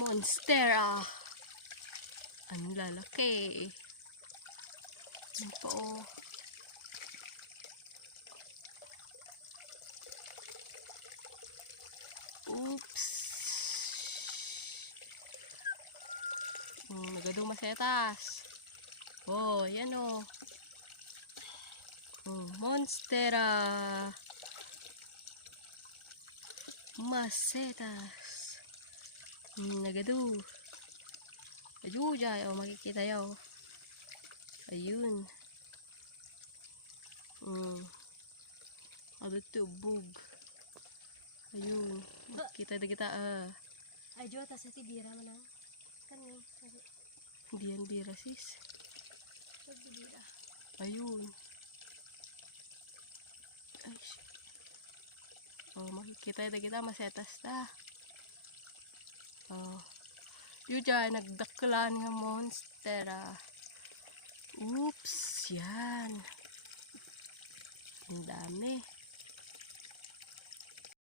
Monstera. Ang lalaki. Yan po. Oops. Nagadong masetas. Oh, yan o. Monstera. Masetas. Nagado. Ayun, dyan. Makikita yaw. Ayun. Abot tubog. Ayun. Makikita na kita. Ay, jo, tas iti bira mo lang. Kani. Hindi yan bira, sis. Bira. Ayun. Ay, shit. Makikita na kita. Masetas na. Yun dyan. Nagdakla nga monstera. Oops. Yan. Ang dami.